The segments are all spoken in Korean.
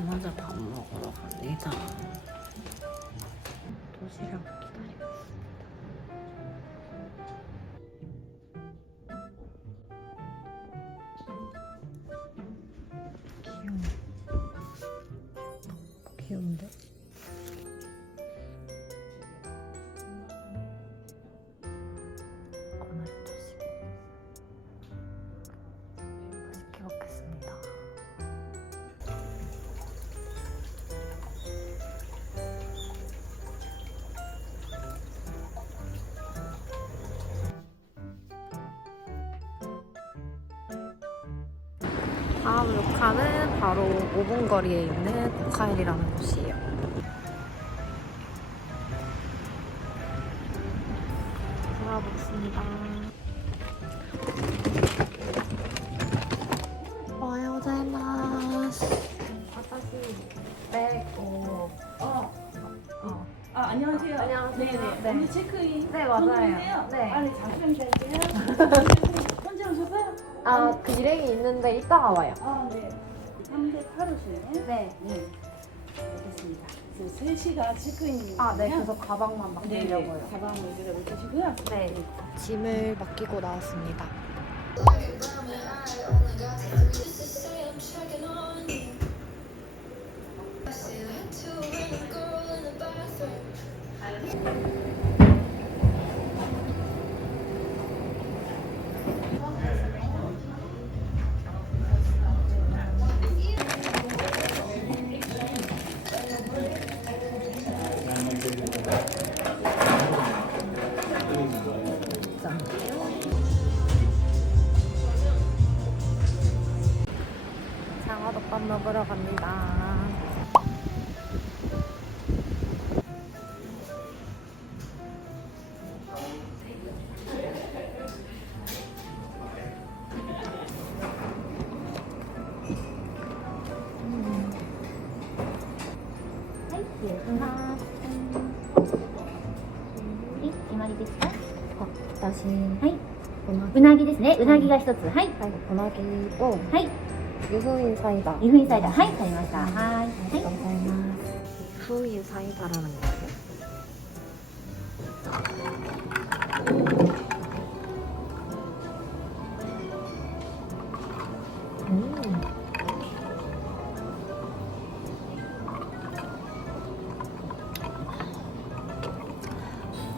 오자마자 밥 먹으러 갑니다. 도시락 기다리고 있습니다. 귀여운데? 오늘 도시락 맛있게 먹겠습니다. 다음 루카는 바로 5분 거리에 있는 고카일이라는 곳이에요. 돌아보겠습니다. 오하요고자이마스. 아타시 빼고. 안녕하세요. 안녕하세요. 네네. 네. 오늘 체크인. 네, 맞아요. 전문인데요. 네. 안에 잠깐 기다릴게요. 혼자 오셨어요? 그 일행이 있는데 이따가 와요. 네. 3대 8호실에. 네. 네. 알겠습니다. 그래서 3시가 체크인이에요. 네. 그래서 가방만 맡기려고요. 가방을 여기다 놓으시고요. 네. 짐을 맡기고 나왔습니다. 장어덮밥 먹으러 갑니다. 다시 はい。うなぎですね。うなぎが一つ。はい。 고나기 또 はい。 유후인 사이다. 2分サイダー。はい。わかりました。はい。はい。 유후인 사이다라는 거예요.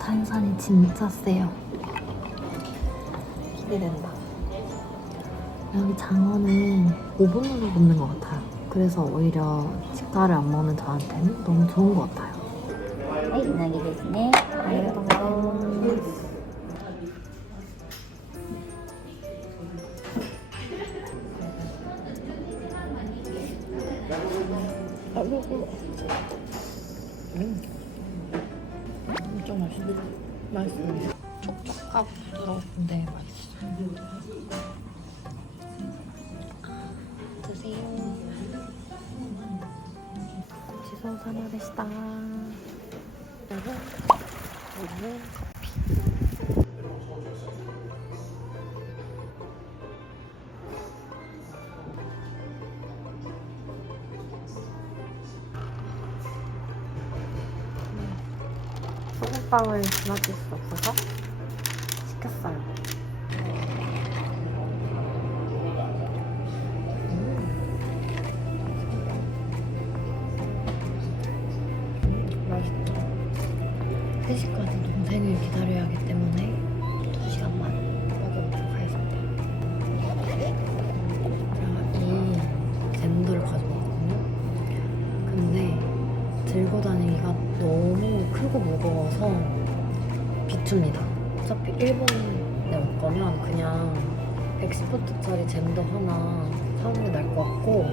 탄산이 진짜 세요. 기대된다. 여기 장어는 오븐으로 굽는 것 같아요. 그래서 오히려 식사를 안 먹는 저한테는 너무 좋은 것 같아요. はい。うなぎですね。ありがとうございます。 진짜 맛있어요. 촉촉하고 부드러운데 맛있어요. 드세요. 지소 사마でした. 소금빵을 지나칠 수 없어서 시켰어요. 맛있다. 3시까지 동생을 기다려야 하기 때문에 2시간만 먹어보도록 하겠습니다. 제가 이 젠더를 가져왔거든요. 근데 들고 다니기가 너무 크고 무거워서 비춥니다. 어차피 일본에 올 거면 그냥 110포트짜리 젠더 하나 사는 게 나을 것 같고,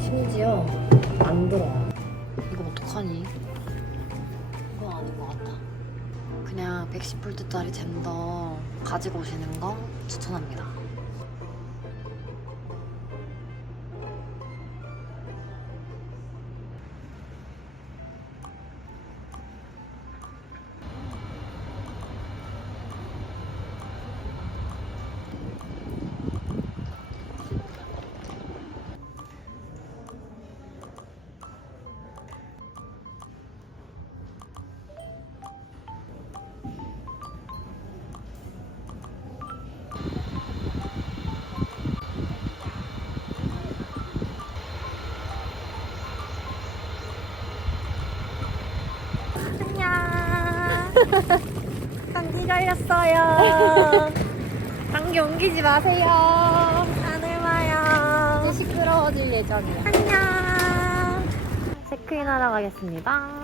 심지어 안 들어요. 이거 어떡하니? 이건 아닌 것 같아. 그냥 110볼트짜리 젠더 가지고 오시는 거 추천합니다. 감기 걸렸어요. 감기 옮기지 마세요. 하늘마요. 이제 시끄러워질 예정이야. 안녕. 체크인하러 가겠습니다.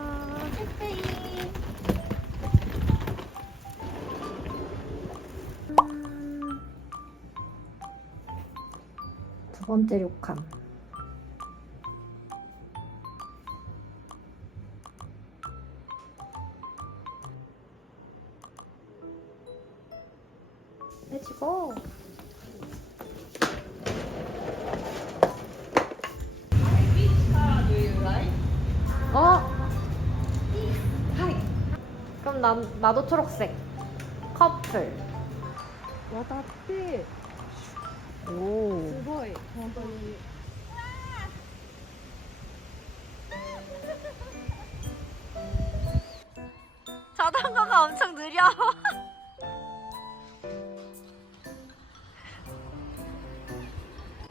두 번째 료칸. 해지고. 어? 그럼 나도 초록색. 커플. 와다떼. 오. 자전거가 엄청 느려.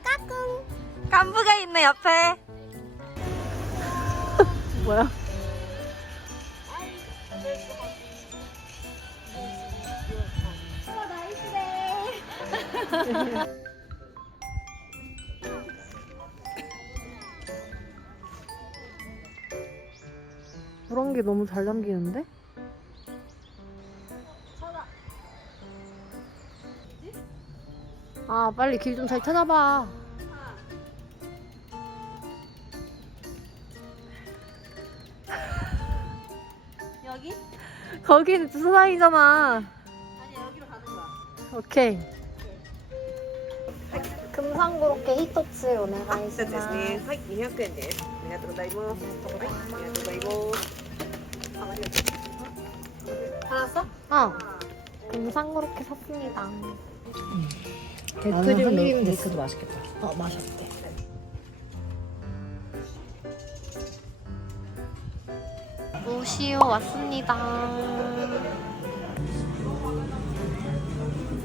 까꿍. 간부가 있네 옆에. 뭐야? 그런 게 너무 잘 담기는데? 아, 빨리 길 좀 잘 찾아봐. 여기? 거기는 주차장이잖아. 아니 여기로 가는 거야. 오케이. 금상그렇게 히토츠 오네가이시마스. ですね。はい、200円です。ありがとうございます。はい、ありがとうございます。あ、ありがとう。 알았어? 어. 금상그렇게 샀습니다. 나는 데크도 맛있겠다. 맛있대. 무시오 왔습니다.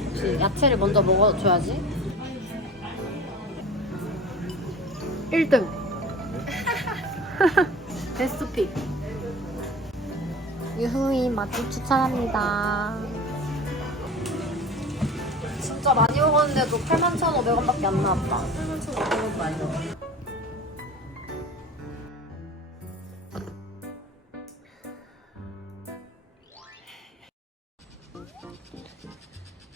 혹시 야채를 먼저 먹어줘야지. 1등. 베스트 픽. 유후인 맛집 추천합니다. 진짜 많이 먹었는데도 81,500원밖에 안 나왔다. 81,500원 많이 나와.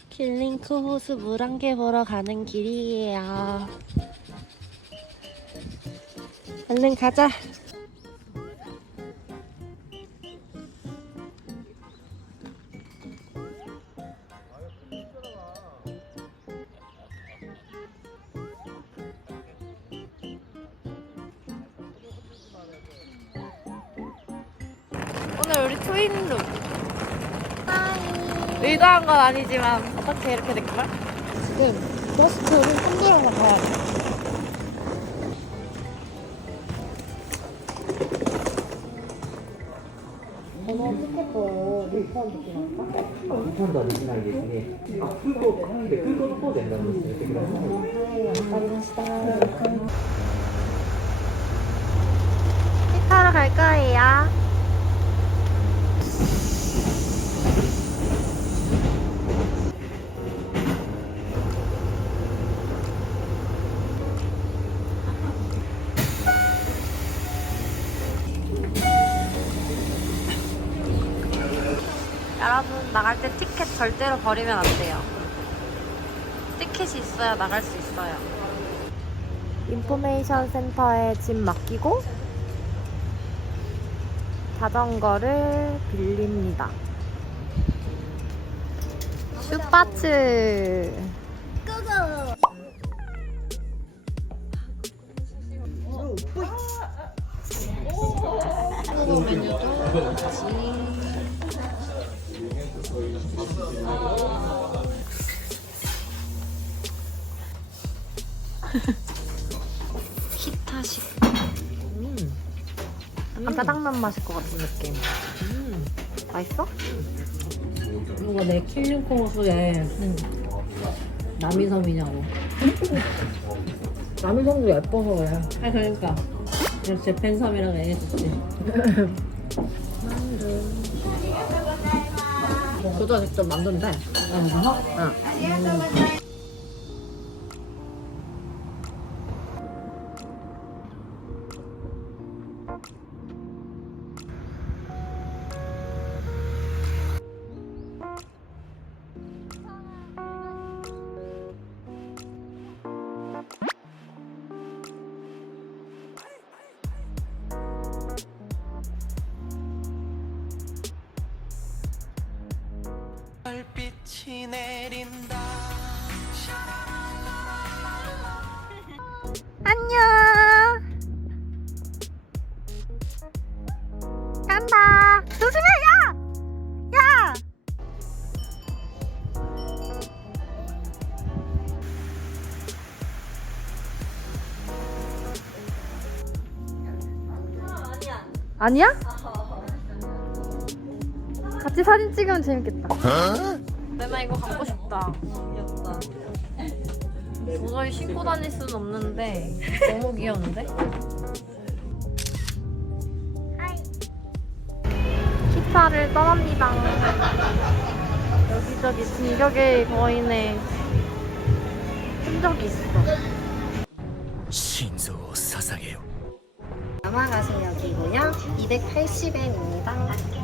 킬링크 호수 물안개 보러 가는 길이에요. 얼른 가자. 오늘 우리 트윈룩. 의도한 건 아니지만 어떻게 이렇게 된 거야? 지금 버스를 한도령만 가야 돼. 번호 스티커 리펀 느낌 할까? リファンドはできないですね。あ、空港の方で選んでください。 はい、わかりました。피카로 갈 거예요. 여러분, 나갈 때 티켓 절대로 버리면 안 돼요. 티켓이 있어야 나갈 수 있어요. 인포메이션 센터에 짐 맡기고 자전거를 빌립니다. 슈파츠. 메뉴도 있지. 히타식. 약간 짜장면 마실 것 같은 느낌. 맛있어? 누가 내 킬링코 호수에 남이섬이냐고. 남이섬도 예뻐서 그래. 아 그러니까 그냥 재팬섬이라고 얘기해줬지. 만두. 그거 직접 만든대. 별빛이 내린다. 안녕. 간다. 조심해, 야! 야! 아니야? 같이 사진 찍으면 재밌겠다. 내가 이거 갖고 싶다. 귀엽다. 도저히 신고 다닐 수는 없는데 너무 귀여운데? 기차를 떠납니다. 여기저기 진격의 거인의 흔적이 있어. 신조 사사게요. 남아가세역이고요. 280엔입니다.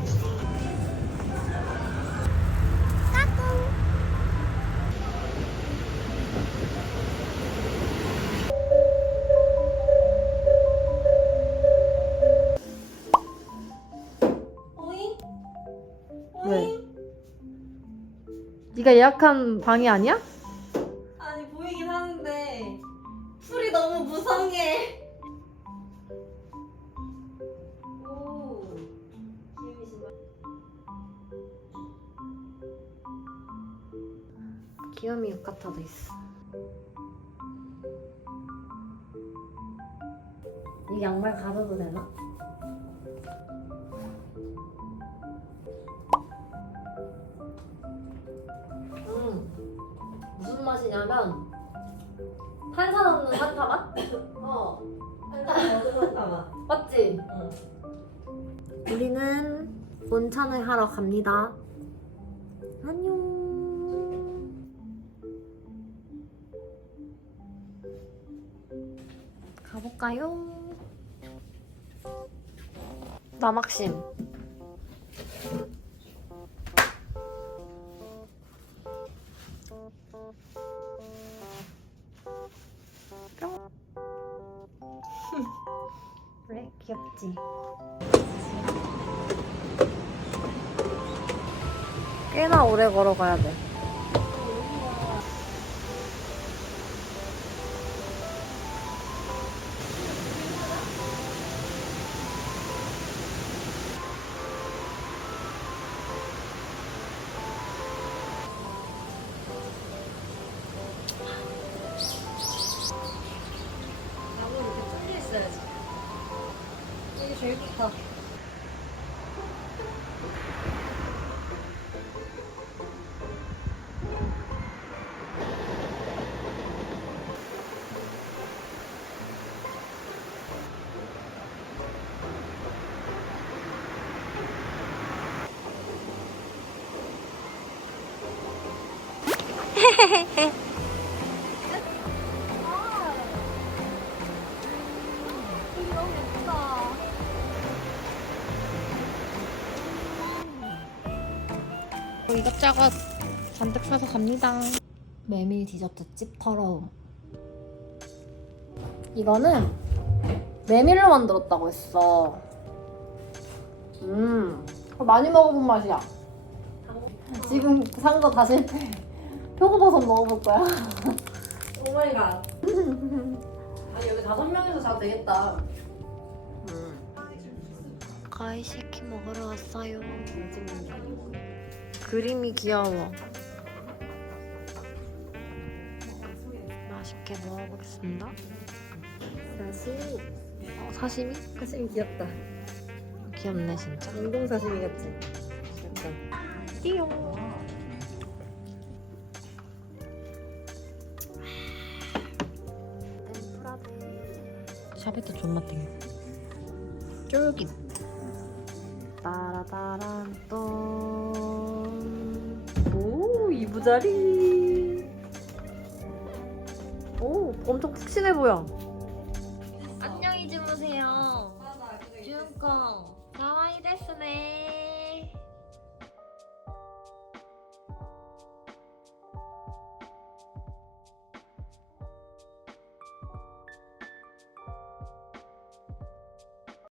왜? 네가 예약한 방이 아니야? 아니 보이긴 하는데 풀이 너무 무성해. 오, 귀요미 신발. 귀요미 유카타도 있어. 이 양말 가져도 되나? 무슨 맛이냐면 탄산 없는 산타 맛? 산타 맛. 맞지? 우리는 온천을 하러 갑니다. 안녕. 가볼까요? 남학심. 그래, 귀엽지? 꽤나 오래 걸어가야 돼. 나무 이렇게 뚫려 있어야지. 이게 제일 좋다. 이것저것 잔뜩 사서 갑니다. 메밀 디저트집 더러움. 이거는 메밀로 만들었다고 했어. 많이 먹어본 맛이야. 지금 산 거 다 실패. 표고버섯 먹어볼 거야. 오마이갓. 아니 여기 5명이서 자도 되겠다. 가이시키 먹으러 왔어요. 그림이 귀여워. 맛있게 먹어보겠습니다. 사실 사시미? 사실 귀엽다. 귀엽네 진짜. 냉동 사시미 같지? 약간. 띠용. 샤베트 존맛 땡겨. 쫄깃. 따라따란 또 이부자리. 오, 엄청 푹신해 보여. 안녕히 주무세요. 준콩. 가와이 데스네.